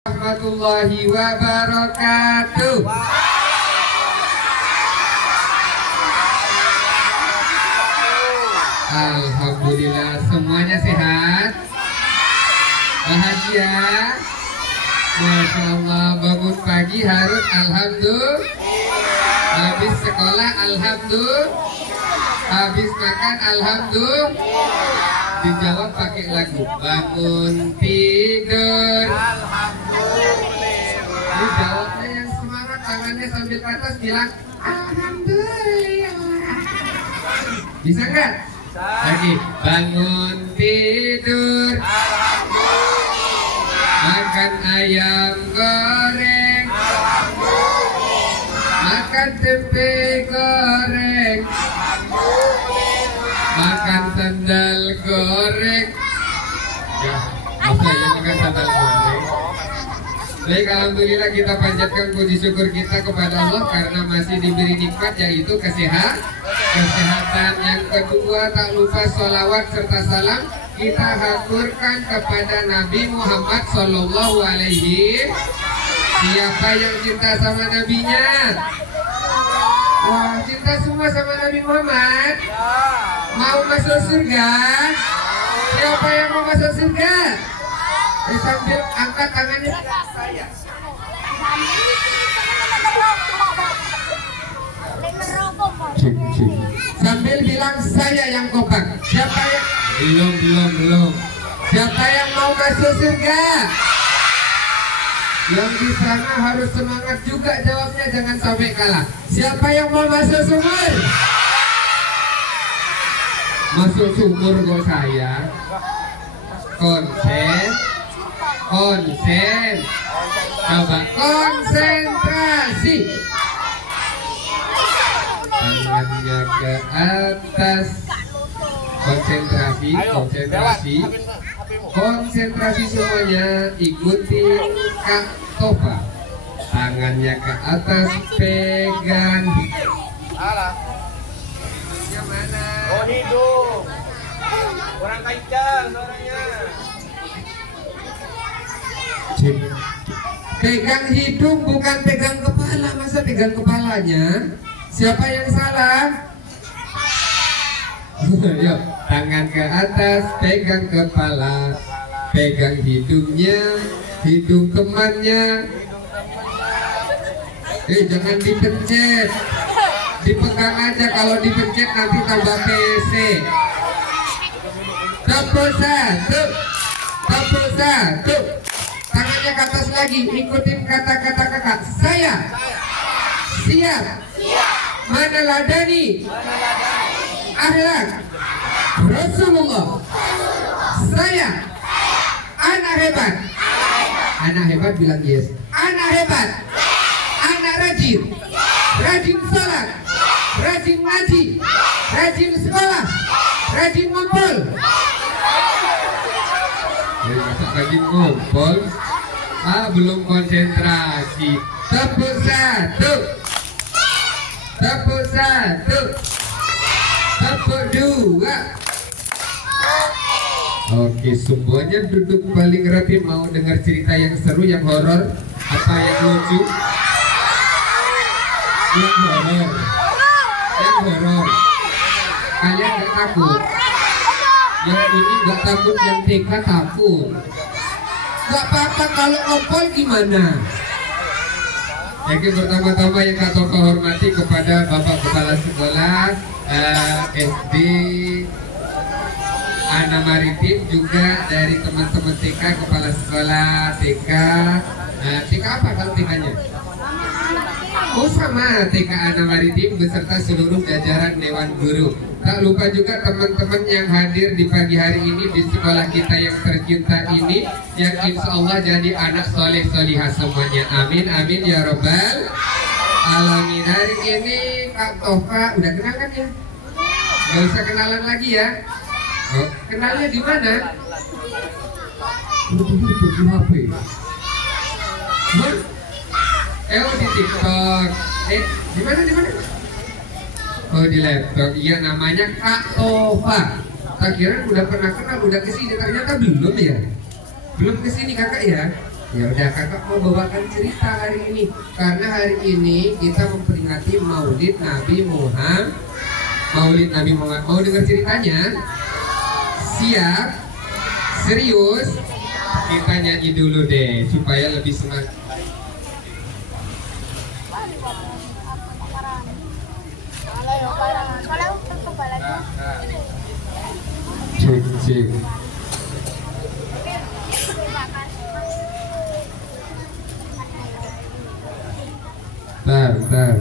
Warahmatullahi wabarakatuh. Alhamdulillah semuanya sehat, bahagia. Masya Allah, bangun pagi harus alhamdulillah, habis sekolah alhamdulillah, habis makan alhamdulillah. Dijawab pakai lagu bangun tidur. Ini jawabnya yang semangat, tangannya sambil ke atas bilang alhamdulillah. Bisa nggak? Lagi bangun tidur, makan ayam goreng, makan tempe goreng, makan sandal goreng. Ya, masa ya makan sandal goreng. Baik, alhamdulillah kita panjatkan puji syukur kita kepada Allah karena masih diberi nikmat yaitu kesehatan. Yang kedua, tak lupa sholawat serta salam kita haturkan kepada Nabi Muhammad Sallallahu Alaihi. Siapa yang cinta sama nabinya? Wah, cinta semua sama Nabi Muhammad. Mau masuk surga? Siapa yang mau masuk surga? Sambil angkat tangannya. Saya. Sambil bilang saya yang kompak. Siapa yang belum. Siapa yang mau masuk surga? Yang di sana harus semangat juga jawabnya, jangan sampai kalah. Siapa yang mau masuk sumur? Masuk sumur kok saya. Konsen. Coba konsentrasi. Tangannya ke atas. Konsentrasi semuanya, ikuti Kak Tofa. Tangannya ke atas, pegang. Yang mana? Oh, hidung. Kurang kencang suaranya. Pegang hidung bukan pegang kepala. Masa pegang kepalanya? Siapa yang salah? Yuk, tangan ke atas, pegang kepala, pegang hidungnya, hidung temannya. Jangan dipencet, dipegang aja. Kalau dipencet nanti tambah PC. Tepuk satu, tangannya ke atas lagi, ikutin kata-kata kakak. Saya siap meneladani akhlak Rasulullah. Saya anak hebat. Anak hebat bilang yes. Anak hebat. Anak rajin sholat, rajin ngaji, rajin sekolah, rajin ngumpul. Masa rajin ngumpul? Belum konsentrasi. Tepuk satu, tepuk dua. Oke, semuanya duduk paling rapi. Mau dengar cerita yang seru, yang horor, apa yang lucu? Yang horor. Kalian gak takut? Yang ini gak takut, yang TK takut. Gak apa-apa kalau ngompol gimana? Jadi pertama-tama yang kata hormati kepada Bapak Kepala Sekolah SD Ana Maritim, juga dari teman-teman TK, Kepala Sekolah TK. TK apa kalau TK-nya? Oh sama, TK Ana Maritim beserta seluruh jajaran Dewan Guru. Tak lupa juga teman-teman yang hadir di pagi hari ini di sekolah kita yang tercinta ini, yang insya Allah jadi anak soleh solihah semuanya. Amin amin ya robbal alamin. Hari ini Kak Tofa udah kenal kan ya? Gak usah kenalan lagi ya. Oh, kenalnya di mana? Di HP. Di TikTok. Di mana? Oh, di laptop. Iya, namanya Kak Tofa. Tak kira udah pernah kenal, udah kesini, ternyata belum ya. Belum kesini kakak ya. Ya udah, kakak mau bawakan cerita hari ini karena hari ini kita memperingati Maulid Nabi Muhammad. Maulid Nabi Muhammad. Mau dengar ceritanya? Siap? Serius? Kita nyanyi dulu deh supaya lebih semangat. Cek, cek. Bentar.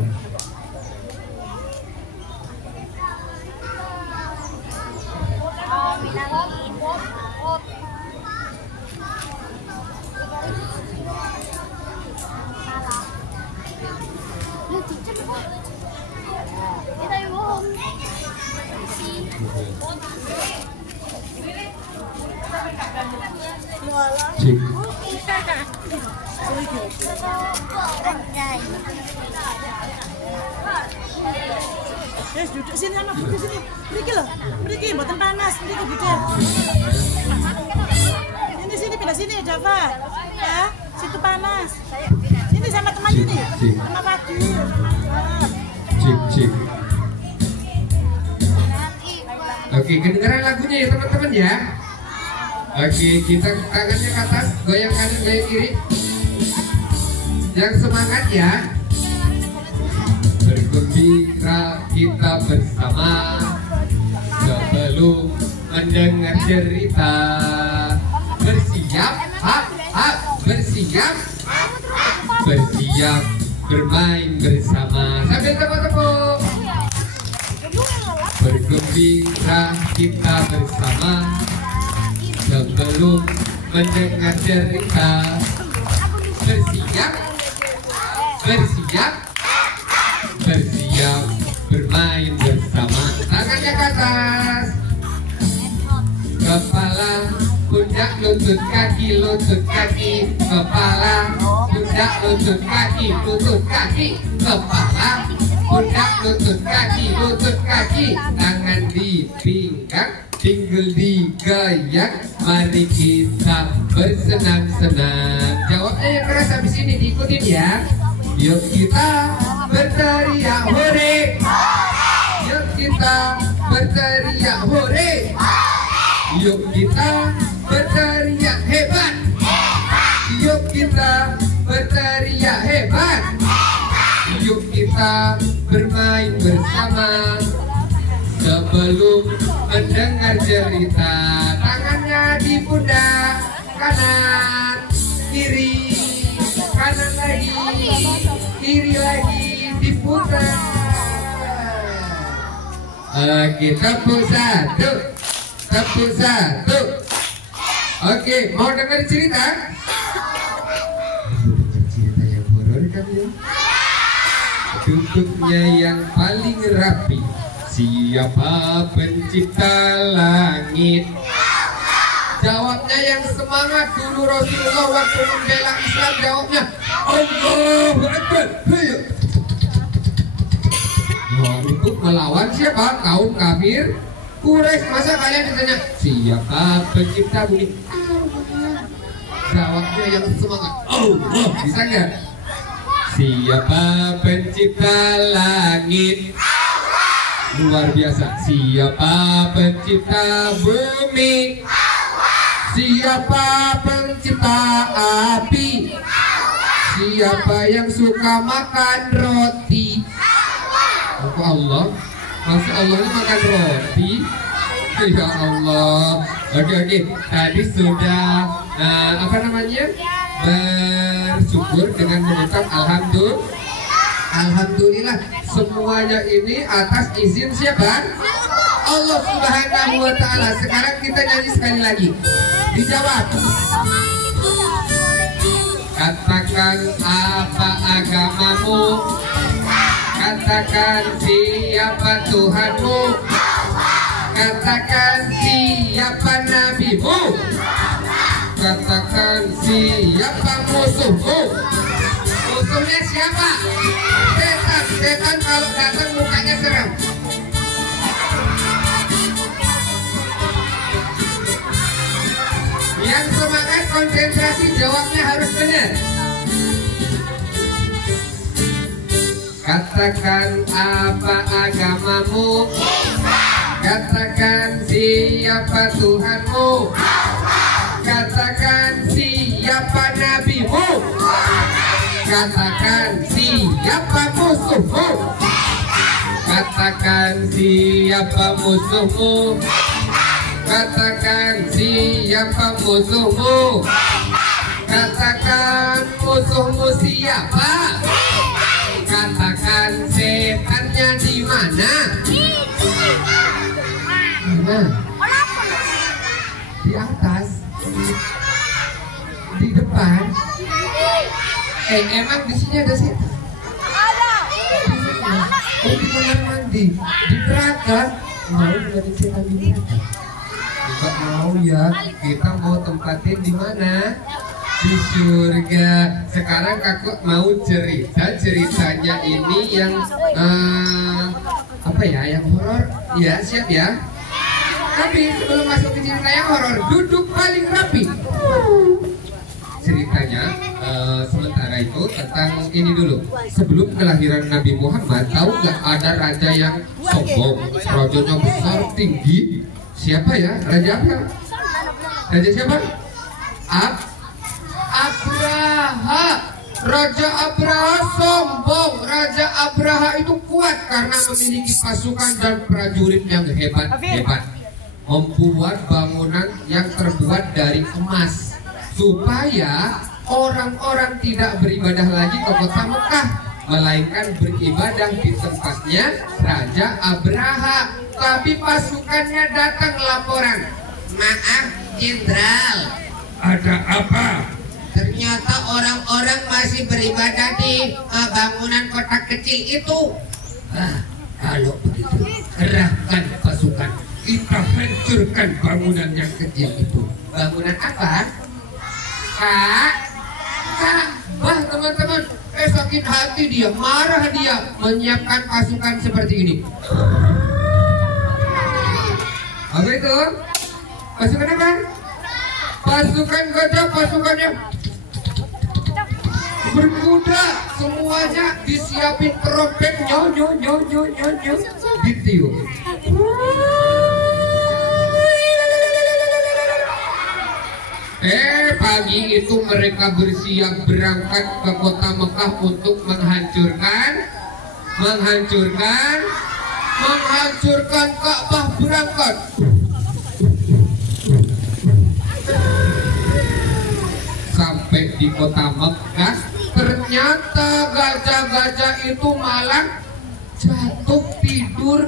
Cik. Yes, duduk sini anak, duduk sini. Pergi loh, pergi, buatan panas, pergi duduk. Sini pindah sini, Java. Ya, situ panas. Sini sama teman ini, sama Fadil. Cik. Oke, kedengaran lagunya ya teman-teman ya. Oke, kita tangannya ke atas, goyang kanan, goyang kiri. Yang semangat ya. Bergembira kita bersama sebelum mendengar cerita. Bersiap, bersiap bermain bersama sambil tepuk-tepuk. Bergembira kita bersama sebelum mendengar cerita. Bersiap bermain bersama. Tangannya ke atas, kepala, pundak, lutut kaki, kepala, pundak, lutut kaki, kepala, pundak, lutut kaki, tangan di pinggang, pinggul digoyang, mari kita bersenang-senang. Jawabnya yang keras habis ini diikutin ya. Yuk kita berteriak hore, yuk kita berteriak hore, yuk kita berteriak hebat, yuk kita berteriak hebat, yuk kita bermain bersama sebelum mendengar cerita. Tangannya di pundak, kanan kiri, kanan lagi, kiri lagi, diputar. Oke, tepuk satu. Oke, mau dengar cerita? Cerita yang horor kan ya? Duduknya yang paling rapi. Siapa pencipta langit? Jawabnya yang semangat. Dulu Rasulullah waktu membela Islam jawabnya Allahu Akbar. Untuk melawan siapa? Kaum kafir Quraisy. Masa kalian ditanya siapa pencipta bumi? Jawabnya yang semangat Allah. Bisa nggak? Siapa pencipta langit? Luar biasa. Siapa pencipta bumi? Siapa pencipta api? Siapa yang suka makan roti? Aku Allah. Masya Allah ini makan roti. Ya Allah. Oke. Tadi sudah bersyukur dengan mengucap Alhamdulillah. Semuanya ini atas izin siapa? Allah Subhanahu wa ta'ala. Sekarang kita nyanyi sekali lagi. Dijawab. Katakan apa agamamu? Katakan siapa Tuhanmu? Katakan siapa nabimu? Katakan siapa musuhmu? Musuhnya siapa? Setan kalau datang mukanya serem. Yang semangat konsentrasi, jawabnya harus benar. Katakan apa agamamu? Katakan siapa Tuhanmu? Katakan siapa nabimu? Katakan siapa musuhmu? Katakan siapa musuhmu? Katakan siapa musuhmu? Katakan musuhmu siapa? Katakan setannya di mana? Mana? Di atas. Di depan. Emang di sini ada setan? Ada. Oh, di kamar mandi, di neraka. Mau jadi setan di neraka? Enggak mau ya. Kita mau tempatin di mana? Di surga. Sekarang kakak mau ceritanya ini yang apa ya? Yang horor. Ya, siap ya. Tapi sebelum masuk ke cerita yang horor, duduk paling rapi. Ceritanya sementara itu tentang ini dulu. Sebelum kelahiran Nabi Muhammad, tahu nggak ada raja yang sombong, rajanya besar tinggi. Siapa ya? Raja apa? Raja siapa? Abraha. Raja Abraha sombong. Raja Abraha itu kuat karena memiliki pasukan dan prajurit yang hebat. Membuat bangunan yang terbuat dari emas supaya orang-orang tidak beribadah lagi ke kota Mekah, melainkan beribadah di tempatnya Raja Abraha. Tapi pasukannya datang laporan, maaf jenderal, ada apa? Ternyata orang-orang masih beribadah di bangunan kota kecil itu. Kalau begitu, kerahkan pasukan, kita hancurkan bangunan yang kecil itu. Bangunan apa? Wah teman-teman, sakit hati dia, marah dia, menyiapkan pasukan seperti ini. Apa itu? Pasukan apa? Pasukan gajah, pasukannya berkuda, semuanya disiapin trompet, nyo ditiup. Pagi itu mereka bersiap berangkat ke kota Mekah untuk menghancurkan Ka'bah. Berangkat. Sampai di kota Mekah, ternyata gajah-gajah itu malah jatuh tidur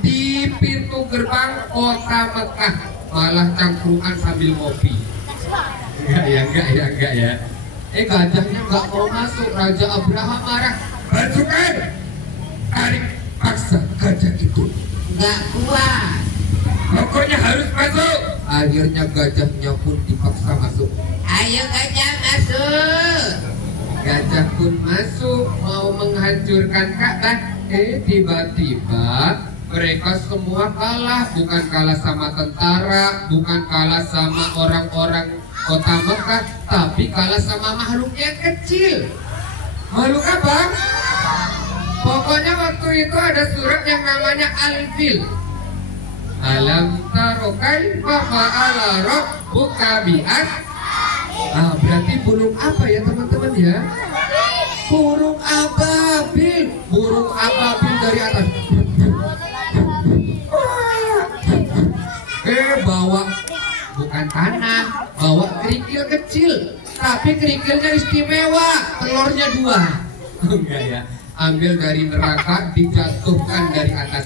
di pintu gerbang kota Mekah, malah cangkrungan sambil ngopi. Enggak ya. Gajahnya nggak mau masuk. Raja Abraha marah. Pasukan, tarik paksa gajah itu. Nggak kuat. Pokoknya harus masuk. Akhirnya gajahnya pun dipaksa masuk. Ayo gajah masuk. Gajah pun masuk mau menghancurkan Ka'bah. Tiba-tiba mereka semua kalah. Bukan kalah sama tentara, bukan kalah sama orang-orang kota Mekah, tapi kalah sama makhluk yang kecil. Makhluk apa? Pokoknya waktu itu ada surat yang namanya Al-Fil. Alam taro kaifa fa'ala rabbuka bi'ad. Berarti burung apa ya teman-teman ya? Burung ababil. Burung ababil dari atas. Bawa bukan tanah, bawa kerikil kecil, tapi kerikilnya istimewa, telurnya 2. Enggak ya, ambil dari neraka, dijatuhkan dari atas,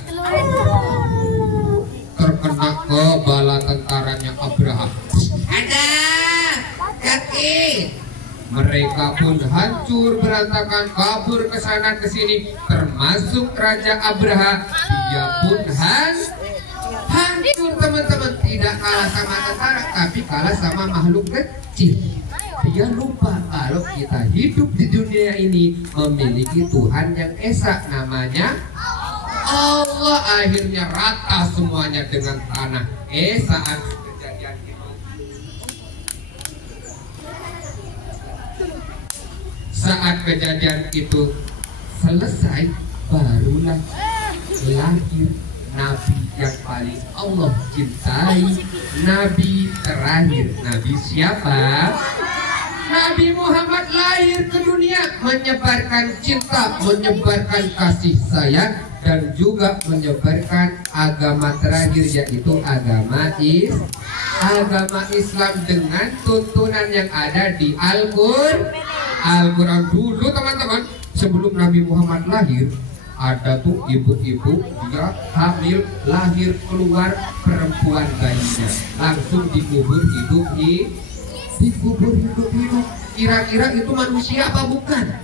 terkena ke bala tentaranya Abraha. Ada kaki. Mereka pun hancur berantakan, kabur ke sana ke sini, termasuk Raja Abraha. Dia pun hancur teman-teman, tidak kalah sama tentara, tapi kalah sama makhluk kecil. Dia lupa kalau kita hidup di dunia ini memiliki Tuhan yang esa, namanya Allah. Akhirnya rata semuanya dengan tanah. Saat kejadian itu Saat kejadian itu selesai, barulah lahir Nabi yang paling Allah cintai, Nabi terakhir. Nabi siapa? Nabi Muhammad lahir ke dunia menyebarkan cinta, menyebarkan kasih sayang, dan juga menyebarkan agama terakhir, yaitu agama Islam dengan tuntunan yang ada di Al-Quran. Dulu teman-teman, sebelum Nabi Muhammad lahir, ada tuh ibu-ibu dia hamil, lahir, keluar perempuan bayinya, langsung dikubur hidup-hidup. Kira-kira itu manusia apa bukan?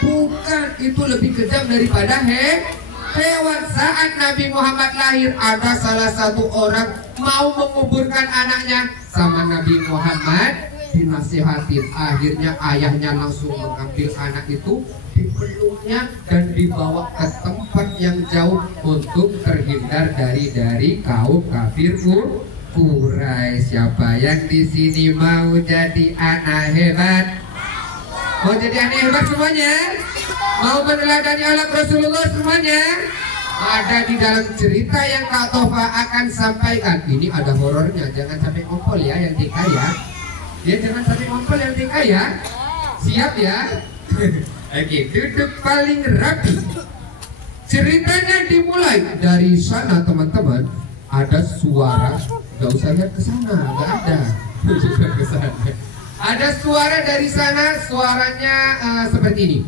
Bukan, itu lebih kejam daripada hewan. Saat Nabi Muhammad lahir, ada salah satu orang mau menguburkan anaknya sama Nabi Muhammad, dinasihatin. Akhirnya ayahnya langsung mengambil anak itu, dipeluknya dan dibawa ke tempat yang jauh untuk terhindar dari kaum kafir Quraisy. Siapa yang di sini mau jadi anak hebat? Mau jadi anak hebat semuanya? Mau meneladani alam Rasulullah semuanya? Ada di dalam cerita yang Kak Tova akan sampaikan. Ini ada horornya, jangan sampai ngompol ya yang Tika ya. Ya jangan sampai ngompol yang Tika ya. Siap ya? Oke, duduk paling rapi. Ceritanya dimulai dari sana teman-teman. Ada suara, gak usah lihat ke sana, gak ada. Ke sana. Ada suara dari sana, suaranya seperti ini.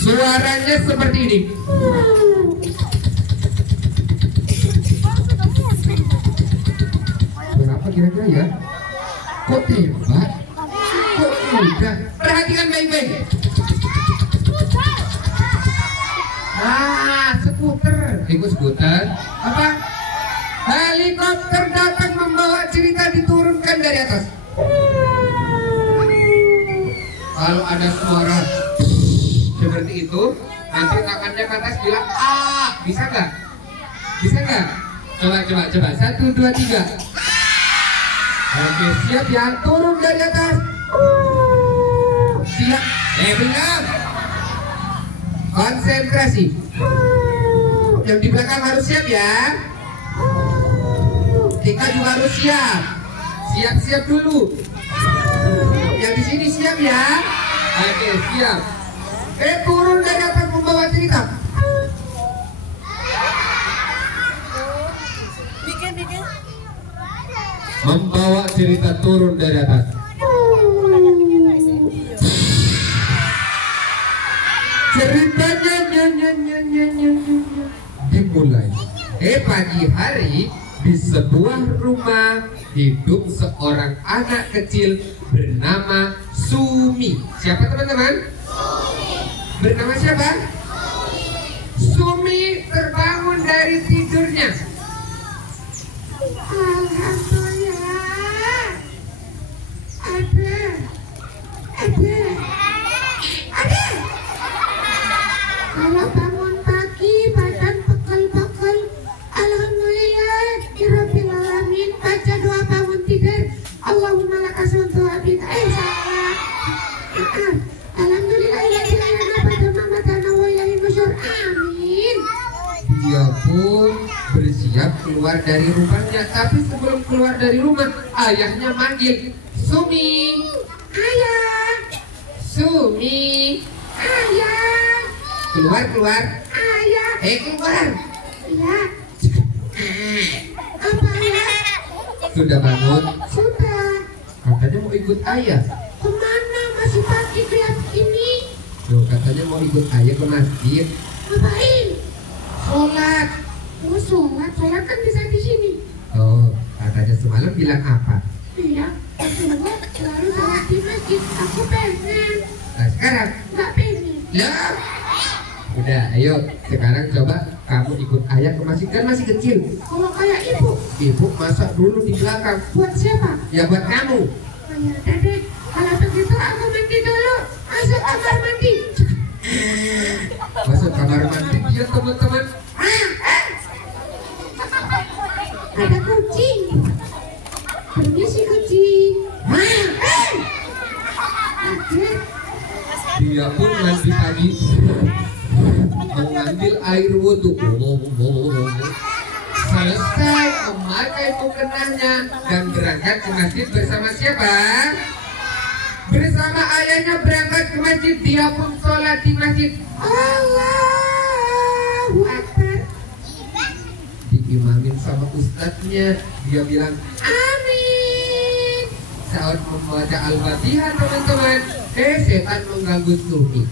Suaranya seperti ini. Berapa kira-kira ya? Kok tembak? Kok udah? Perhatikan baik-baik. Skuter. Ikut skuter. Apa? Helikopter datang membawa cerita, diturunkan dari atas. Kalau ada suara seperti itu, nanti tangannya ke atas bilang ah, bisa nggak? Bisa nggak? Coba. 1, 2, 3. Oke, siap ya, turun dari atas. Siap. Benar. Konsentrasi. Yang di belakang harus siap ya. Tika juga harus siap. Siap-siap dulu. Yang di sini siap ya. Oke, siap. Turun dari atas membawa cerita. Membawa cerita turun dari atas. Ceritanya dimulai. Pagi hari di sebuah rumah hidup seorang anak kecil bernama Sumi. Siapa teman-teman? Bernama siapa? Sumi terbangun dari tidurnya. Alhamdulillah. Ada. Kalau bangun pagi badan pegel-pegel, alhamdulillah rabbil alamin, baca doa bangun tidur. Allahumma lakasuntu abid. Salah. Alhamdulillah amin. Dia pun bersiap keluar dari rumahnya, tapi sebelum keluar dari rumah, ayahnya manggil, Sumi, ayah, Sumi, ayah, keluar, ayah, keluar, ya, apa ya? Sudah bangun? Sudah. Katanya mau ikut ayah. Kemana? Masih pagi kayak ini. Loh, katanya mau ikut ayah ke masjid. Ngapain? Sholat. Oh, sholat kan bisa di sini. Oh, katanya semalam bilang apa? Iya, Rasulullah selalu sholat di masjid. Aku pengen. Nah, sekarang? Nggak pengen. Lah? Udah, ayo sekarang coba kamu ikut ayah ke masjid, kan masih kecil. Kalau kayak ibu masak dulu di belakang. Buat siapa? Ya buat kamu. Ya udah deh, kalau begitu aku mandi dulu. Masuk kamar mandi. Masuk kamar mandi. dia teman-teman. Ada kucing. Permisi kucing. Dia pun mandi pagi, mengambil air wudhu. Selesai memakai mukenahnya dan berangkat ke masjid bersama siapa? Bersama ayahnya berangkat ke masjid. Dia pun sholat di masjid. Allahu Akbar. Diimamin sama ustadznya. Dia bilang amin saat membaca al-fatihah teman-teman. Setan mengganggu Sumi.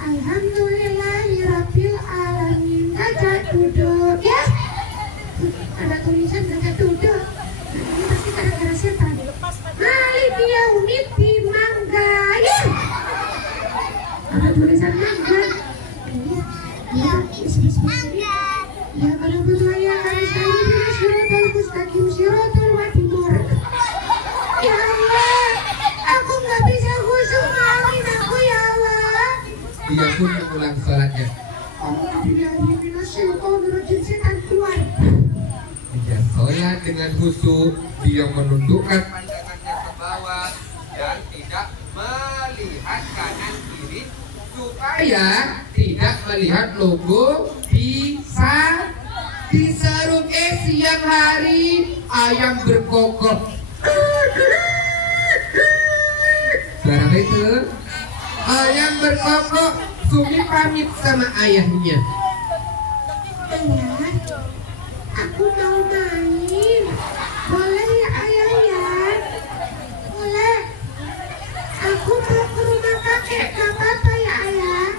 Alhamdulillahirabbil alamin. Gajah duduk ya. Ada tulisan gajah duduk. Ini pasti gara-gara setan. Malik yaumiddin mangga ya. Ada tulisan mangga. Ya, ya kalau berdoa kami sekali bila siratal mustaqim siratal wadimur. Ya Allah, aku nggak bisa khusyuk, maafin aku ya Allah. Dia pun mengulang sholatnya. Setan keluar. Dia sholat dengan khusyuk. Dia menundukkan pandangannya ke bawah dan tidak melihat kanan kiri supaya tidak melihat logo di sarung. Siang hari ayam berkokok. Suara apa itu? Ayam berkokok. Sumi pamit sama ayahnya. Ayah, aku mau main. Boleh ya ayah ya? Boleh. Aku mau ke rumah kakek. Gak apa-apa ya ayah?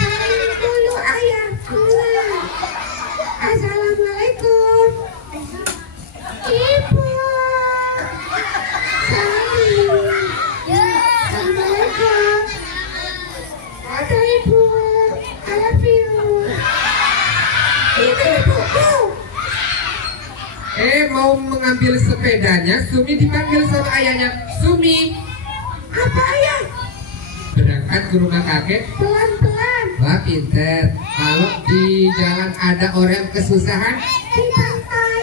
Salim dulu ayah. Boleh. Assalamualaikum. Ibu. Salim. Assalamualaikum. Ada ibu. I love you. Itu ibuku. Mau mengambil sepedanya, Sumi dipanggil sama ayahnya. Sumi, Apa ayah? berangkat ke rumah kakek. Pelan-pelan. Wah pinter. Kalau di jalan ada orang kesusahan, Di pantai.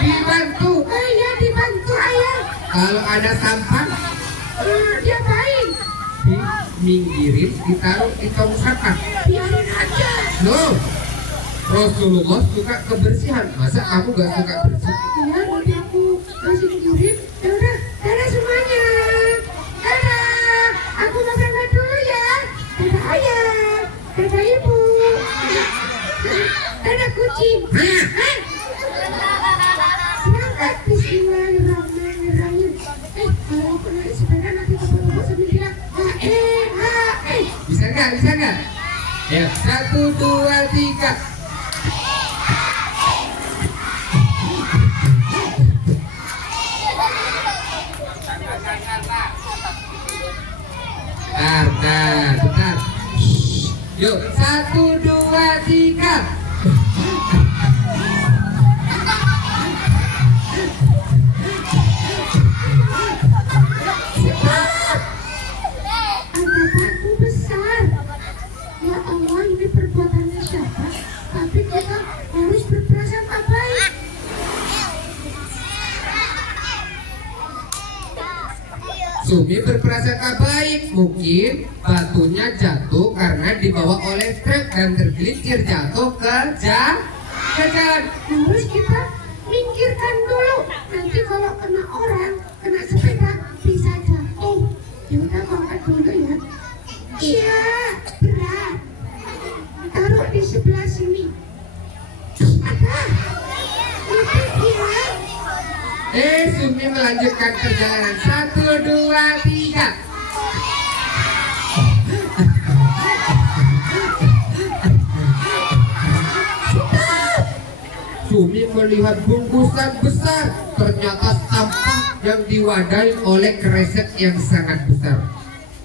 dibantu. Oh iya dibantu ayah. Kalau ada sampah, Diapain? diminggirin, ditaruh di tong sampah. Biarin aja. Loh, Rasulullah suka kebersihan. Masa kamu gak suka bersih? Ya nanti aku kasih kirim. Ya udah, dadah semuanya. Dadah. Aku mau berangkat dulu ya. Dadah ayah. Dadah ibu. Dadah kucing. Berangkat. Bismillahirrahmanirrahim. Kalau aku naik sepeda nanti bapak-bapak sambil bilang hae. Bisa nggak? Bisa nggak? Ya, 1, 2, 3. Bentar. Yuk, 1, 2, 3. Angkatanku besar. Ya Allah, ini perbuatannya siapa? Tapi kita harus berprasangka baik. Sumi berprasangka baik. Mungkin batunya jatuh karena dibawa oleh truk dan tergelincir jatuh ke jalan. Terus kita minggirkan dulu. Nanti kalau kena orang, kena sepeda bisa jatuh. Ya udah angkat dulu ya. Iya, berat. Taruh di sebelah sini. Apa? Lipet ya. Sumi melanjutkan perjalanan. 1, 2, 3. Sumi melihat bungkusan besar. Ternyata sampah yang diwadahi oleh kresek yang sangat besar.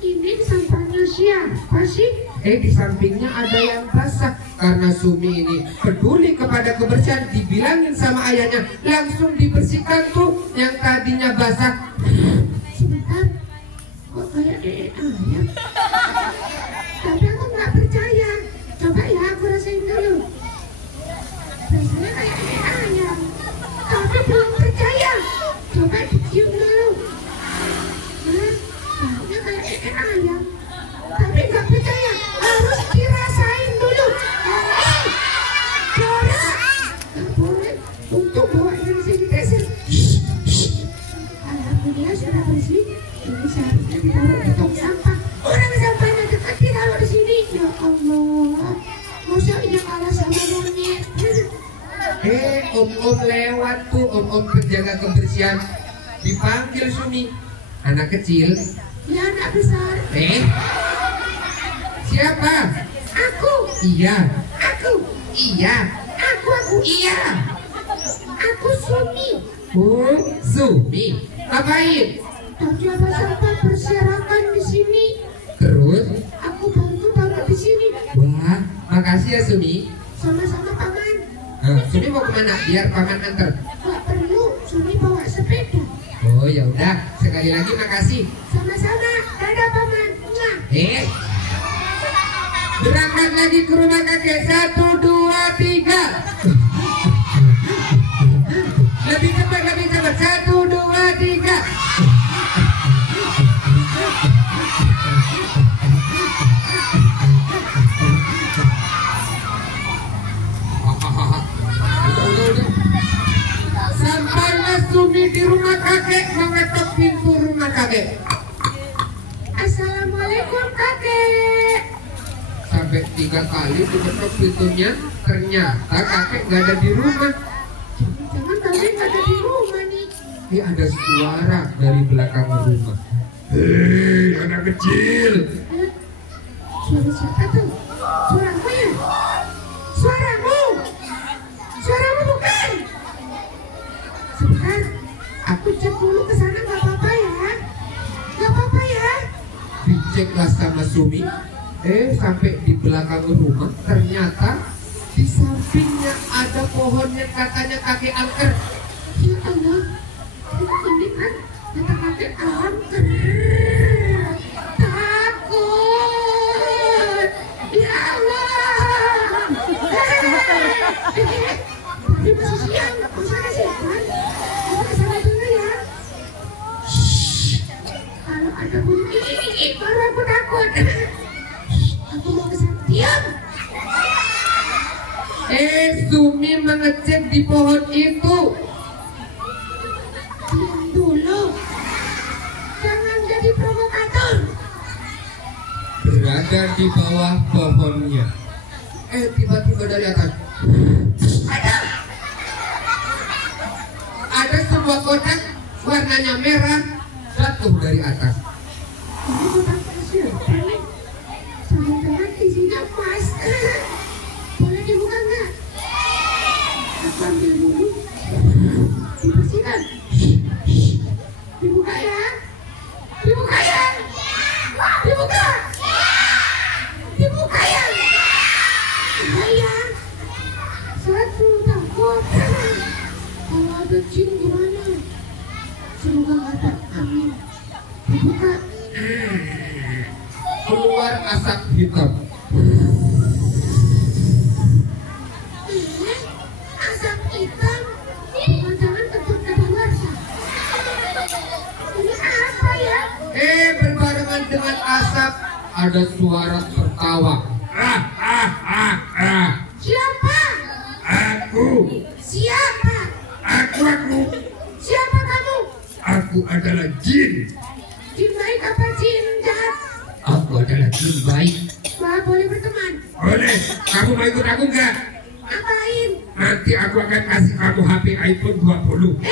Ini sampahnya siapa sih? Di sampingnya ada yang basah. Karena Sumi ini peduli kepada kebersihan, dibilangin sama ayahnya, langsung dibersihkan tuh yang tadinya basah. Sebentar, kok kayak ayam? Tapi aku nggak percaya. Om lewat tuh, om penjaga kebersihan. Dipanggil Sumi. Anak kecil. Ya anak besar. Siapa? Aku. Iya. Aku. Iya. Aku. Iya. Aku Sumi. Oh, Sumi. Ngapain? Tadi ada sampah berserakan di sini. Terus? Aku bantu taruh di sini. Wah, makasih ya Sumi. Sama-sama paman. Sumi mau kemana? Biar paman antar. Gak perlu, Sumi bawa sepeda. Oh ya udah, sekali lagi makasih. Sama-sama. Dadah paman. Mwah. Berangkat lagi ke rumah kakek. 1, 2, 3. Lebih cepat. 1, 2, 3. Sampailah Sumi di rumah kakek, mengetok pintu rumah kakek. Assalamualaikum kakek. Sampai 3 kali diketok pintunya, ternyata kakek nggak ada di rumah. Jangan kakek nggak ada di rumah nih. Ada suara dari belakang rumah. Hei, anak kecil. Suara siapa tuh? Suaramu ya? Suaramu bukan? Sebentar, aku cek dulu ke sana. Nggak apa-apa ya? Nggak apa-apa ya? Diceklah sama Sumi. Sampai di belakang rumah, ternyata di sampingnya ada pohon yang katanya kakek angker. Ya Allah, ini kan kata kakek angker. Takut. Ya Allah. Tapi masih siang, nggak usah kasih kan? Aku kesana dulu ya. Kalau ada bunyi ini, baru aku takut. Aku mau kesana. Diam. Sumi mengecek di pohon itu. Diam dulu. Jangan jadi provokator. Berada di bawah pohonnya. Tiba-tiba dari atas ada sebuah kotak warnanya merah jatuh dari atas. Ini kotak siapa nih? Jangan-jangan isinya emas. Boleh dibuka nggak? Aku ambil dulu. Dibersihkan. Dibuka ya. Dibuka ya. Dibuka. Dibuka ya. Iya. Satu takut. Kalau ada jin gimana? Semoga nggak ada. Amin. Dibuka. Keluar asap hitam. Asap hitam. Jangan-jangan kentut kadaluarsa. Ini apa ya? Berbarengan dengan asap ada suara tertawa. Siapa? Aku. Siapa? Aku. Siapa kamu? Aku adalah jin. Jin baik apa jin jahat? Aku adalah jin baik. Wah, boleh berteman. Boleh. Kamu mau ikut aku nggak? Ngapain? Nanti aku akan kasih kamu HP iPhone 20.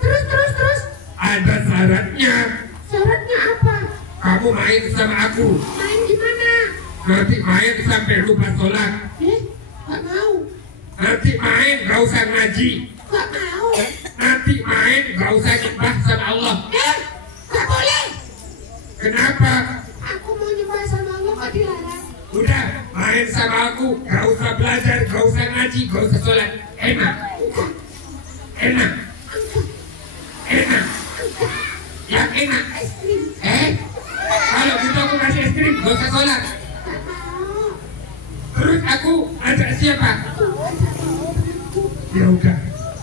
Terus. Ada syaratnya. Syaratnya apa? Kamu main sama aku. Main gimana? Nanti main sampai lupa sholat. Gak mau. Nanti main gak usah ngaji. Gak mau. Nanti main gak usah nyembah sama Allah. Gak boleh. Kenapa? Aku mau nyembah sama Allah, kok dilarang? Udah, main sama aku. Gak usah belajar, gak usah ngaji, gak usah sholat. Enak. Enak. Enak. Yang enak. Kalau gitu aku kasih es krim, gak usah sholat. Gak mau. Terus aku ajak siapa? Ya udah.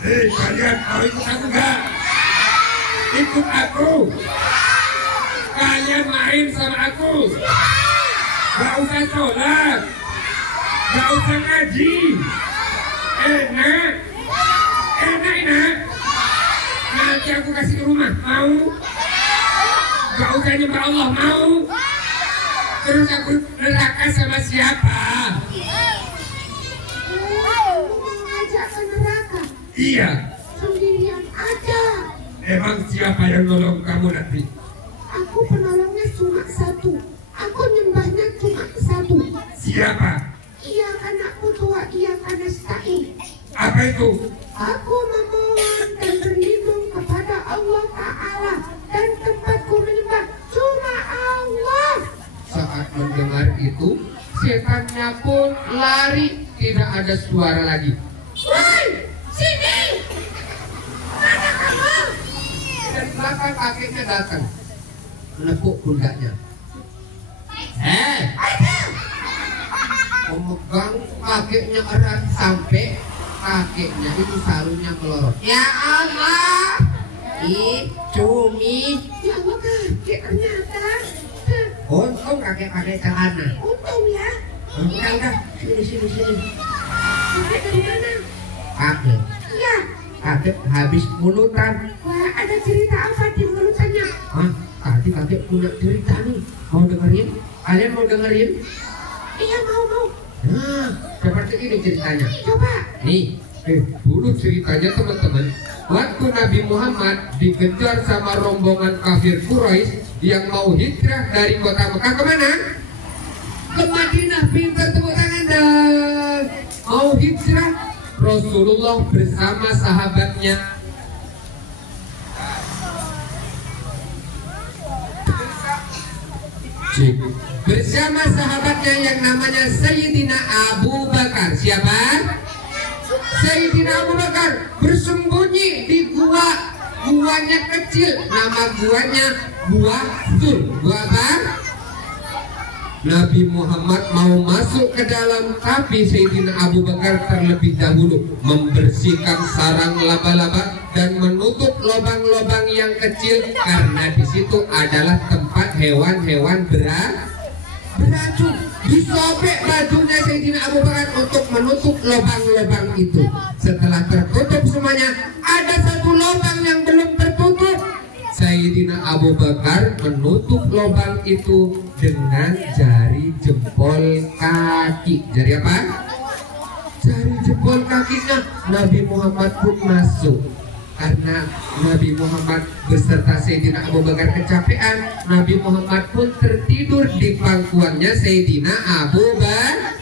Kalian mau ikut aku gak? Ikut aku. Kalian main sama aku. Gak usah sholat. Gak usah ngaji. Enak. Enak. Nanti aku kasih ke rumah. Mau? Gak usah nyembah Allah. Mau? Terus aku neraka sama siapa? Mau Iya. Sendirian aja. Emang siapa yang nolong kamu nanti? Aku penolongnya cuma satu. Aku nyembahnya cuma satu. Siapa? Iya anakku tua, iya kanastai. Apa itu? Aku memohon dan berlindung kepada Allah Ta'ala, dan tempatku menyembah cuma Allah. Saat mendengar itu, setannya pun lari, tidak ada suara lagi. Woi, sini! Mana kamu? Dari belakang kakeknya datang, menepuk pundaknya. Memegang kakeknya erat sampai kakeknya itu sarungnya melorot. Ya Allah, Cumi. Ya Allah kakek ternyata. Untung kakek pakai celana. Untung ya. Udah, sini. Kakek dari mana? Kakek, Iya. kakek habis mulutan. Wah, ada cerita apa di mulutannya? Hah? Tadi kakek punya cerita nih. Mau dengerin? Kalian mau dengerin? Iya mau. Nah, seperti ini ceritanya. Coba. Nih, dulu ceritanya teman-teman. Waktu Nabi Muhammad dikejar sama rombongan kafir Quraisy yang mau hijrah dari kota Mekah kemana? Ke Madinah. Pintar tepuk tangan dong. Mau hijrah, Rasulullah bersama sahabatnya bersama sahabatnya yang namanya Sayyidina Abu Bakar. Siapa? Sayyidina Abu Bakar bersembunyi di guanya kecil, nama guanya Gua Sur. Gua apa? Nabi Muhammad mau masuk ke dalam, tapi Sayyidina Abu Bakar terlebih dahulu membersihkan sarang laba-laba dan menutup lubang-lubang yang kecil, karena di situ adalah tempat hewan-hewan beracun. Disobek bajunya Sayyidina Abu Bakar untuk menutup lubang-lubang itu. Setelah tertutup semuanya, ada satu lubang yang belum tertutup. Sayyidina Abu Bakar menutup lubang itu dengan jari jempol kaki. Jari apa? Jari jempol kakinya. Nabi Muhammad pun masuk. Karena Nabi Muhammad beserta Sayyidina Abu Bakar kecapean, Nabi Muhammad pun tertidur di pangkuannya Sayyidina Abu Bakar.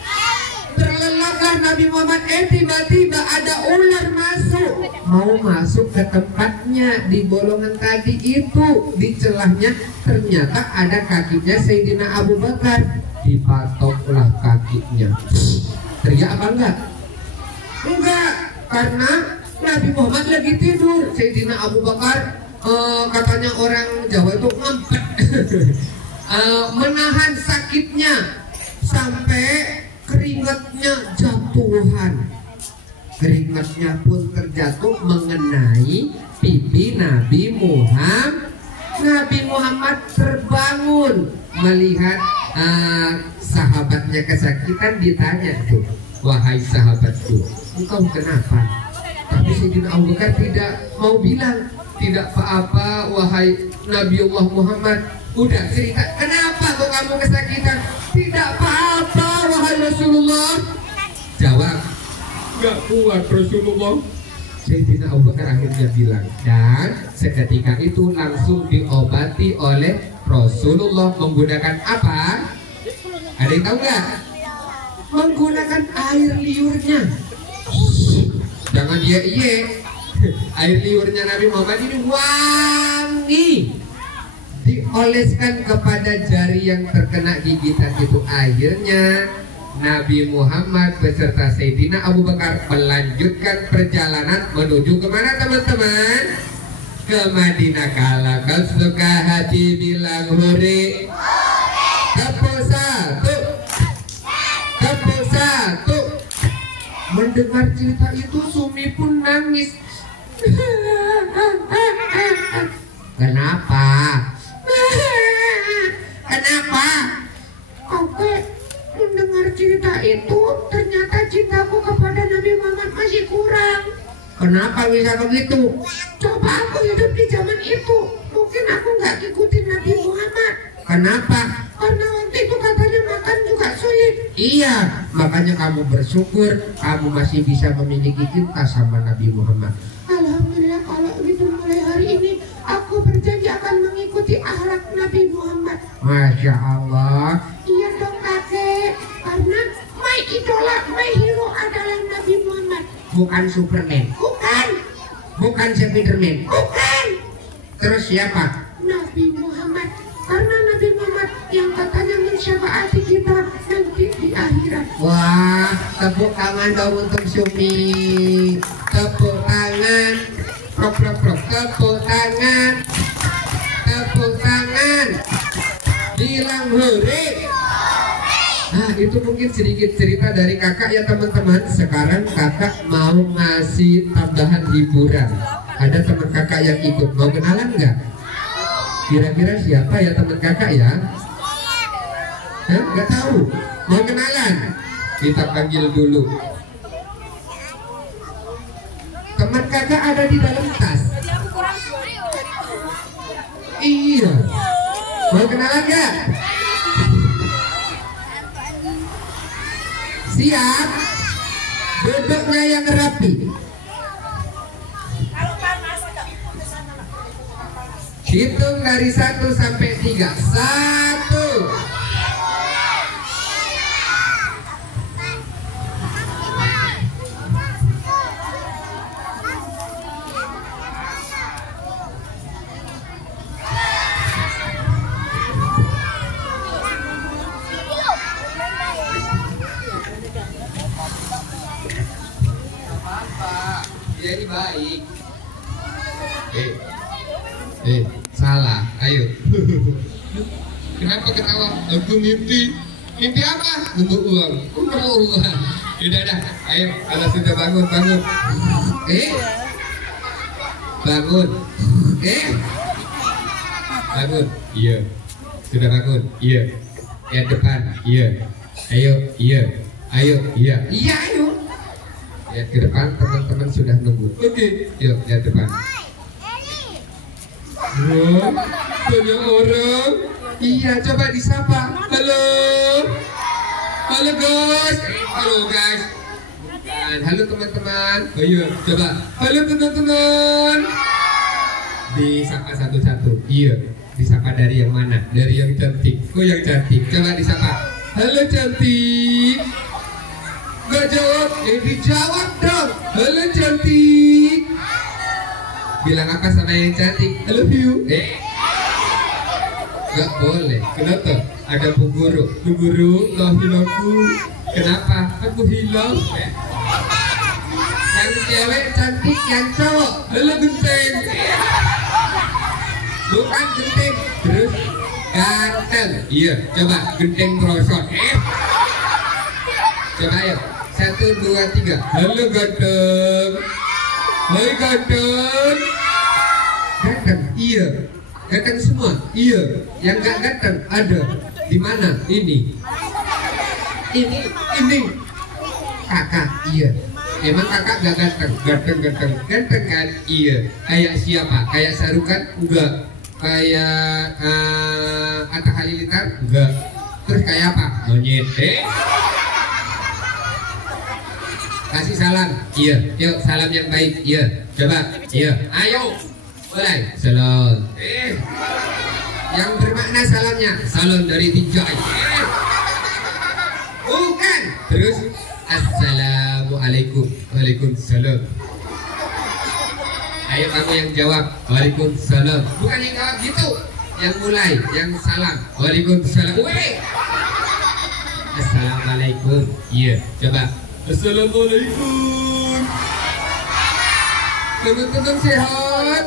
Terlelaplah Nabi Muhammad, tiba-tiba ada ular masuk, mau masuk ke tempatnya di bolongan tadi itu, di celahnya ternyata ada kakinya Sayyidina Abu Bakar. Dipatoklah kakinya. Teriak apa enggak? Enggak, karena Nabi Muhammad lagi tidur. Sayyidina Abu Bakar katanya orang Jawa itu ngempet menahan sakitnya sampai keringatnya jatuhan. Keringatnya pun terjatuh mengenai pipi Nabi Muhammad. Nabi Muhammad terbangun melihat sahabatnya kesakitan. Ditanya tuh, wahai sahabatku, engkau kenapa? Tapi Sayyidina Abu Bakar tidak mau bilang, tidak apa-apa wahai Nabiullah Muhammad. Udah cerita, kenapa kok kamu kesakitan? Tidak apa-apa wahai Rasulullah. Jawab, gak kuat Rasulullah. Sayyidina Abu Bakar akhirnya bilang, dan seketika itu langsung diobati oleh Rasulullah menggunakan apa? Ada yang tahu gak? Menggunakan air liurnya. Jangan iye. Air liurnya Nabi Muhammad ini wangi. Dioleskan kepada jari yang terkena gigitan itu. Akhirnya Nabi Muhammad beserta Sayyidina Abu Bakar melanjutkan perjalanan menuju kemana teman-teman? Ke Madinah. Kalau kau suka hati bilang hore. Tepuk satu. Tepuk satu. Mendengar cerita itu Sumi pun nangis. Kenapa? Kenapa? Oke, mendengar cerita itu ternyata cintaku kepada Nabi Muhammad masih kurang. Kenapa bisa begitu? Coba aku hidup di zaman itu, mungkin aku nggak ikutin Nabi Muhammad. Kenapa? Karena waktu itu katanya makan juga sulit. Iya, Makanya kamu bersyukur kamu masih bisa memiliki cinta sama Nabi Muhammad. Alhamdulillah, kalau gitu mulai hari ini aku berjanji akan mengikuti akhlak Nabi Muhammad. Masya Allah. Iya dong kakek, karena my idola, my hero adalah Nabi Muhammad. Bukan Superman, Bukan, bukan Spiderman. bukan Terus siapa? Nabi Muhammad. Karena Nabi Muhammad yang katanya mensyafaati kita nanti di akhirat. Wah, tepuk tangan dong untuk Sumi. Tepuk tangan. Prok prok prok. Tepuk tangan. Tepuk tangan. Bilang hore. Nah, itu mungkin sedikit cerita dari kakak ya teman-teman. Sekarang kakak mau ngasih tambahan hiburan. Ada teman kakak yang ikut, mau kenalan nggak? Kira-kira siapa ya teman kakak ya? Nggak tahu. Mau kenalan? Kita panggil dulu. Teman kakak ada di dalam tas. Iya. Mau kenalan nggak? Siap. Duduknya yang rapi. Hitung dari 1 sampai 3. 1. Dia ini baik. Salah, ayo. Kenapa ketawa? Aku mimpi. Mimpi apa? Nemu uang. Nemu uang. Udah, ayo. Kalau sudah bangun. Bangun. Bangun. Iya. Sudah bangun. Iya. Lihat depan. Iya. Ayo. Iya. Ayo. Iya. Iya, ayo. Lihat ke depan. Teman-teman sudah nunggu. Oke. Yuk, lihat depan. Wah, banyak orang. Iya, coba disapa. Halo. Halo guys. Halo guys. Bukan. Halo teman-teman. Oh iya, coba. Halo teman-teman. Disapa satu-satu. Iya. Disapa dari yang mana? Dari yang cantik. Oh, yang cantik. Coba disapa. Halo cantik. Gak jawab. Dijawab dong. Halo cantik. Bilang apa sama yang cantik? I love you. Gak boleh. Kenapa? Ada Bu Guru. Bu Guru, loh hilangku. Kenapa? Aku hilang. Yang cewek cantik, yang cowok. Halo genteng. Bukan genteng. Terus ganteng. Iya, coba genteng merosot. Coba ya. 1, 2, 3. Halo ganteng. Hai ganteng. Ganteng, iya. Ganteng semua, iya. Yang gak ganteng ada. Di mana? Ini. Kakak, iya. Emang kakak gak ganteng? Ganteng kan? Iya. Kayak siapa? Kayak Sarukan? Enggak. Kayak Atta Halilintar? Enggak. Terus kayak apa? Monyet. Kasih salam. Iya. Yuk, salam yang baik. Iya. Coba. Iya. Ayo. Mulai. Salam. Yang bermakna salamnya. Salam dari Tijai. Bukan. Terus. Assalamualaikum. Waalaikumsalam. Ayo kamu yang jawab. Waalaikumsalam. Bukan yang jawab gitu. Yang mulai. Yang salam. Waalaikumsalam. Assalamualaikum. Iya. Coba. Assalamualaikum. Teman-teman sehat?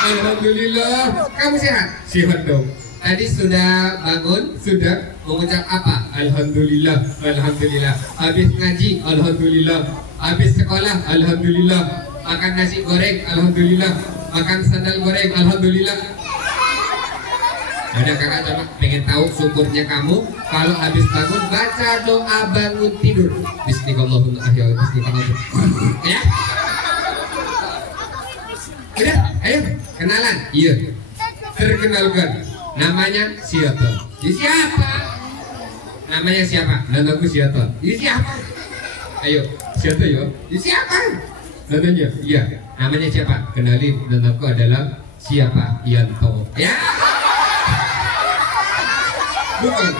Alhamdulillah. Kamu sehat? Sehat dong. Tadi sudah bangun, sudah mengucap apa? Alhamdulillah. Alhamdulillah. Habis ngaji, alhamdulillah. Habis sekolah, alhamdulillah. Makan nasi goreng, alhamdulillah. Makan sandal goreng, alhamdulillah. Ada kakak coba pengen tahu syukurnya kamu kalau habis bangun baca doa bangun tidur. Bismillahirrahmanirrahim. Bismillahirrahmanirrahim. Ya. Udah, ayo kenalan. Iya. Perkenalkan. Namanya siapa? Siapa? Namanya siapa? Namaku siapa? Ini siapa? Ayo, siapa ya? Ini siapa? Namanya? Iya. Namanya siapa? Kenalin, namaku adalah siapa? Yanto. Ya. Bukan.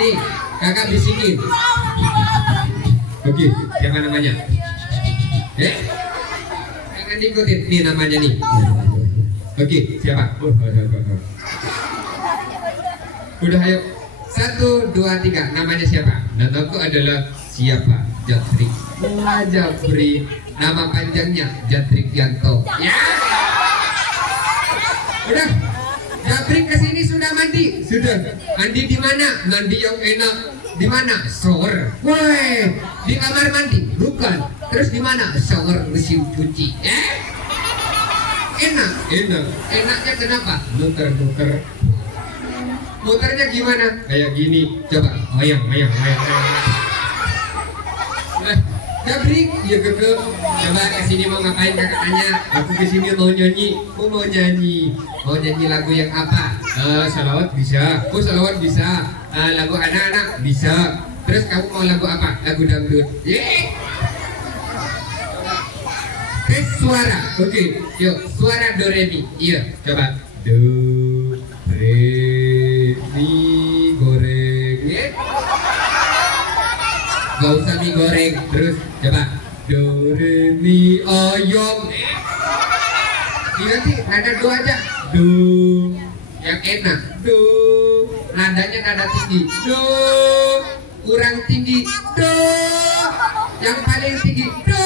Nih, kakak bisikin. Oke, siapa namanya? Jangan diikutin. Nih namanya nih. Oke, siapa? Udah ayo. 1, 2, 3. Namanya siapa? Namaku adalah siapa? Jatrik. Japri. Nama panjangnya Jatrik Yanto. Ya. Udah. Japrik kesini sudah mandi. Sudah. Mandi di mana? Mandi yang enak. Di mana? Shower. Woi, di kamar mandi? Bukan. Terus di mana? Shower mesin cuci. Enak. Enaknya kenapa? Muter. Muternya gimana? Kayak gini. Coba. Mayang. Jabrik, ya keke. Coba kesini mau ngapain kakak tanya? Aku kesini mau nyanyi. Mau nyanyi lagu yang apa? Salawat bisa. Oh salawat bisa. Lagu anak-anak bisa. Terus kamu mau lagu apa? Lagu dangdut. Tes suara. Oke. Yuk suara do re mi. Iya. Coba. Do re mi goreng. Gak usah mie goreng. Terus coba do re mi ayam. Diganti nada do aja. Do yang enak. Do nadanya nada tinggi. Do kurang tinggi. Do yang paling tinggi. Do.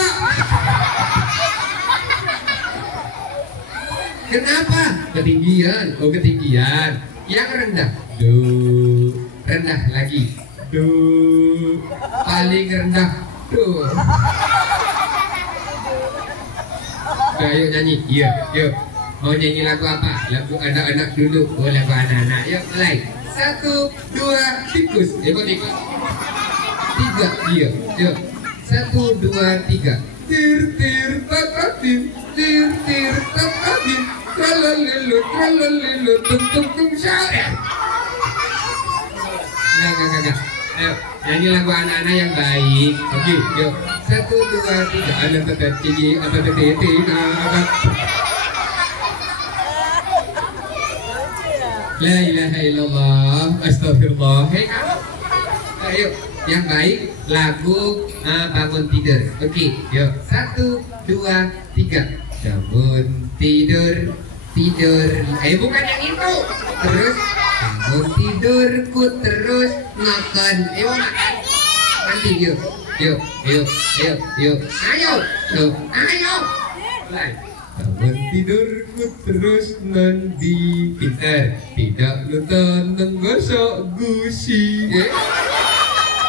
Kenapa? Ketinggian. Oh ketinggian. Yang rendah. Do rendah lagi. Do paling rendah. Do. Udah yuk nyanyi. Iya yuk. Mau nyanyi lagu apa? Lagu anak-anak dulu. Oh lagu anak-anak. Yuk mulai. 1, 2 tikus. Ikut 3. Iya yuk. 1, 2, 3. Tir tir tatatim. Tir tir tatatim. Tralalelo tung tung tung syare. Enggak. Ayo, nyanyi lagu anak-anak yang baik. Oke, yuk. 1, 2, 3. Anak tetap tinggi, apa tetap. La ilaha illallah, astagfirullah. Hei kamu. Ayo, yang baik lagu bangun tidur. Oke, yuk. 1, 2, 3. Bangun tidur. Bukan yang itu. Terus bangun tidurku terus makan. Makan. Mandi yuk. Ayo. Bangun tidurku terus mandi. Pintar. Tidak lupa menggosok gusi.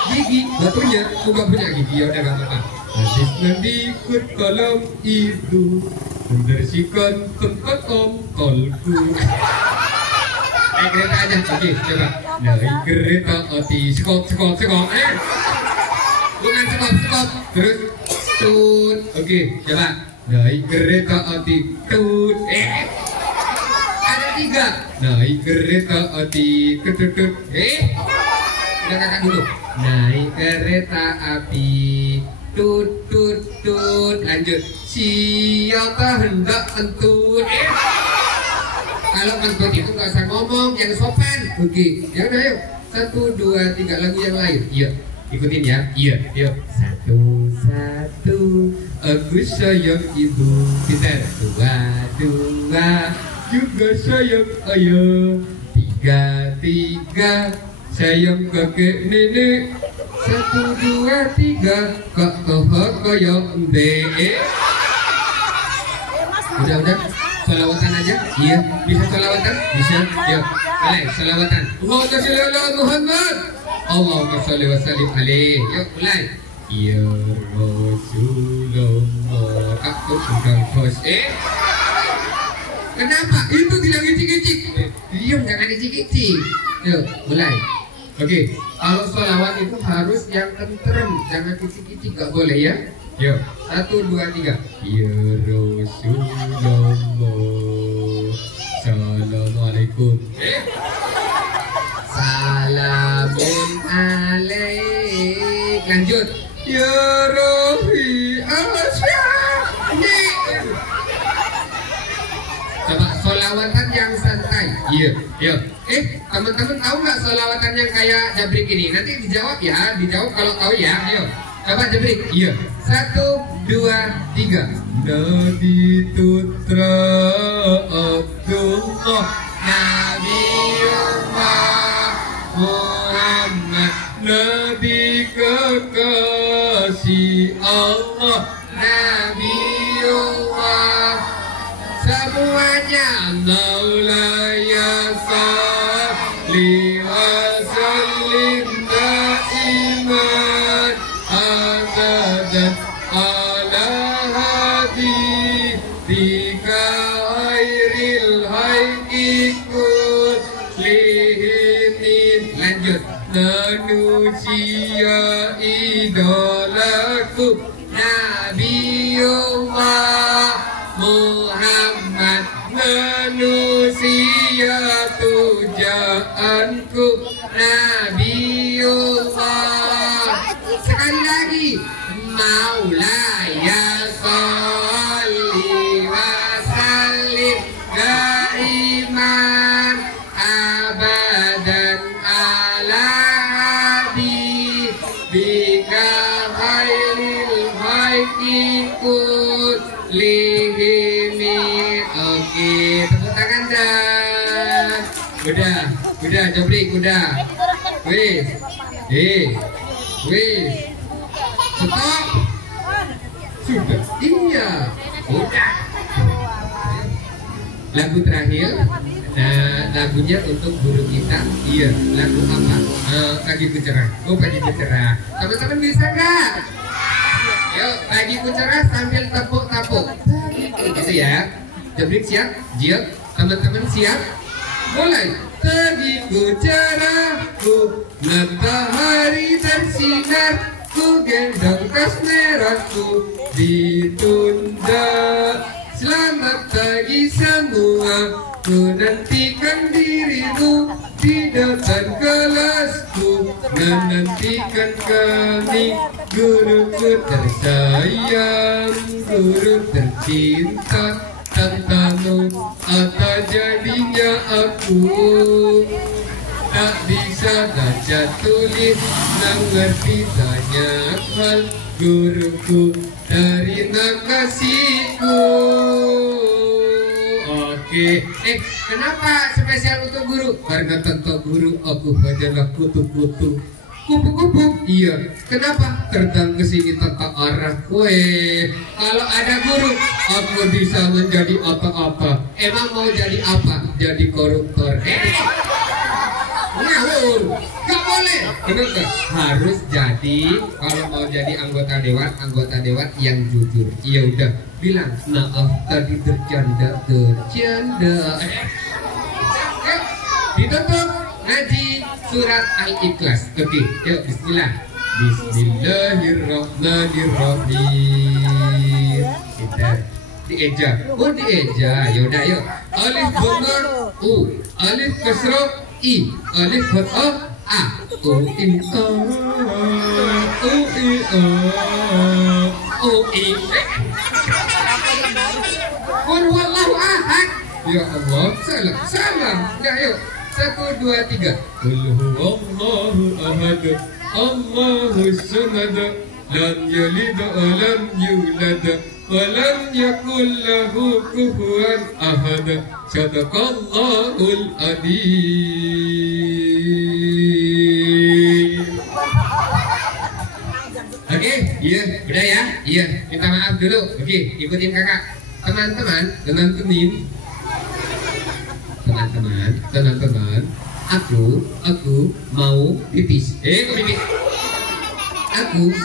Gigi gak punya. Aku gak punya gigi. Ya udah gak apa-apa. Habis mandi ikut kolam itu membersihkan tempat tongkolku. Naik kereta aja. Oke, coba. Naik kereta api. Sekop. Bukan sekop. Terus tut. Oke, coba. Naik kereta api. Tut. Ada 3. Naik kereta api. Tut. Udah kakak dulu. Naik kereta api. Tut. Lanjut. Siapa hendak kentut? Kalau kentut itu nggak usah ngomong, yang sopan. Oke, ya udah yuk. 1, 2, 3 lagu yang lain. Iya, ikutin ya. Iya, yuk. 1. Aku sayang ibu. Pintar. 2. Juga sayang ayah. 3. Sayang kakek nenek. 1, 2, 3. Kak tohak kayak dek. Udah. Salawatan aja. Iya. Bisa salawatan? Bisa. Yuk. Mulai salawatan. Allahumma sholli ala Muhammad. Allahumma sholli wa sallim alaihi. Yuk mulai. Ya Rasulullah. Aku sudah bos. Kenapa? Itu bilang icik-icik. Diam, jangan icik-icik. Yuk mulai. Oke, kalau sholawat itu harus yang tentrem, jangan kicik-kicik, gak boleh ya. Yuk, 1, 2, 3. Ya Rasulullah, Assalamualaikum. Salamun alaik. Lanjut. Ya Rohi asyani. Coba solawatan yang santai. Iya, iya. Teman-teman tahu nggak solawatan yang kayak Jabrik ini? Nanti dijawab ya, dijawab kalau tahu ya. Ayo, coba Jabrik. Iya. 1, 2, 3. Nabi Putra Abdullah Nabiullah Muhammad Nabi kekasih Allah Nabiullah semuanya Maulaya salli wa sallim daiman abadan ala habibika khairil haqiqul lihimin. Lanjut. Manusia idolaku Nabiullah Muhammad manusia tujaanku Nabiullah. Sekali lagi. Maulaya sholli wa sallim daiman abadan ala habibika khairil haqiqul lihimin. Oke, tepuk tangan dan udah Jabrik udah. Wis. Wis. Stop. Sudah. Iya. Udah. Lagu terakhir. Nah, lagunya untuk guru kita. Iya. Lagu apa? Pagi ku cerah. Oh, pagi ku cerah. Teman-teman bisa nggak? Yuk, pagi ku cerah sambil tepuk-tepuk. Gitu ya. Jabrik siap? Jiap. Teman-teman siap? Mulai. Pagiku cerahku, matahari bersinar, ku gendong tas merahku ditunda. Selamat pagi semua, ku nantikan dirimu di depan kelasku, menantikan kami guruku tersayang, guru tercinta. Tanpamu apa jadinya aku? Tak bisa baca tulis, mengerti banyak hal. Guruku dari kasihku. Oke, kenapa spesial untuk guru? Karena tanpa guru aku adalah kutu-kutu. Kupu-kupu, iya. Kenapa? Terbang ke sini tanpa arah. Weh, kalau ada guru, aku bisa menjadi apa-apa. Emang mau jadi apa? Jadi koruptor. Ngawur, gak boleh. Kenapa? Harus jadi, kalau mau jadi anggota dewan yang jujur. Iya udah, bilang maaf tadi bercanda. Ditutup ngaji surat Al-Ikhlas. Oke, yuk bismillah. Bismillahirrahmanirrahim. Kita dieja. Oh dieja. Yaudah yuk. Alif dhamma U, alif kasrah I, alif fathah A, U I A, U I A, U I. Qul huwallahu ahad. Ya Allah, salam. Enggak yuk. 1, 2, 3. Qul huwallahu ahad, Allahus samad, lam yalid wa lam yulad wa lam yakul lahu kufuwan ahad. Sadaqallahul adzim. Oke, iya, udah ya. Iya, minta maaf dulu. Oke, ikutin kakak. Teman-teman, aku mau pipis. Kok pipis?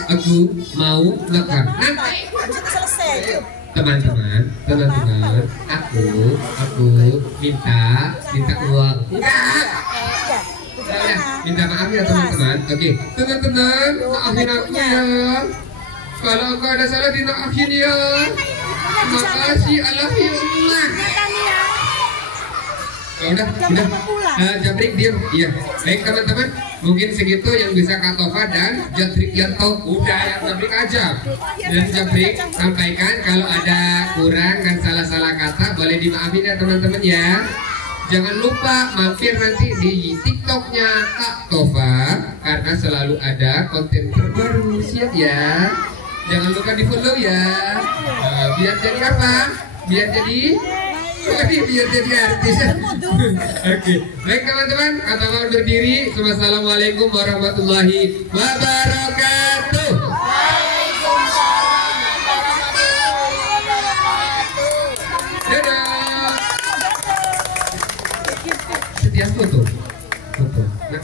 Aku mau makan. Nanti. Teman-teman, aku minta uang. Enggak. Minta maaf ya teman-teman. Oke, teman-teman, maafin aku ya. Kalau aku ada salah dimaafin ya. Makasih, Alhamdulillah. Udah. Jabrik diam. Iya. Baik teman-teman, mungkin segitu yang bisa Kak Tova dan Jabrik Yanto. Udah yang Jabrik aja. Dan Jabrik sampaikan kalau ada kurang dan salah-salah kata boleh dimaafin ya teman-teman ya. Jangan lupa mampir nanti di TikToknya Kak Tova karena selalu ada konten terbaru. Siap ya. Jangan lupa di follow ya. Biar jadi apa? Biar jadi artis. Oke. Baik teman-teman, kata mohon berdiri. Wassalamualaikum warahmatullahi wabarakatuh. Dadah. Setiap foto. Nah.